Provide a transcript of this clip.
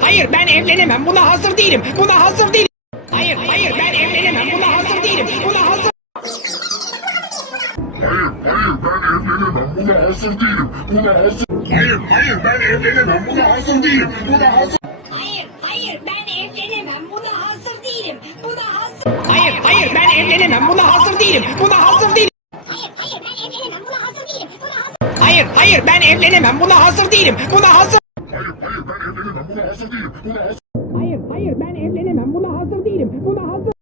Hayır ben evlenemem. Buna hazır değilim. Buna hazır değilim. Hayır ben evlenemem. Buna hazır değilim. Buna hazır. Hayır ben evlenemem. Buna hazır değilim. Buna hazır. Hayır ben evlenemem. Buna hazır değilim. Buna hazır. Hayır ben evlenemem. Buna hazır değilim. Buna hazır. Hayır ben evlenemem. Buna hazır değilim. Buna hazır değilim. Hayır ben evlenemem. Buna hazır değilim. Buna hazır. Hayır ben evlenemem. Buna hazır değilim. Buna hazır. Hayır ben evlenemem. Buna hazır değilim. Buna hazır.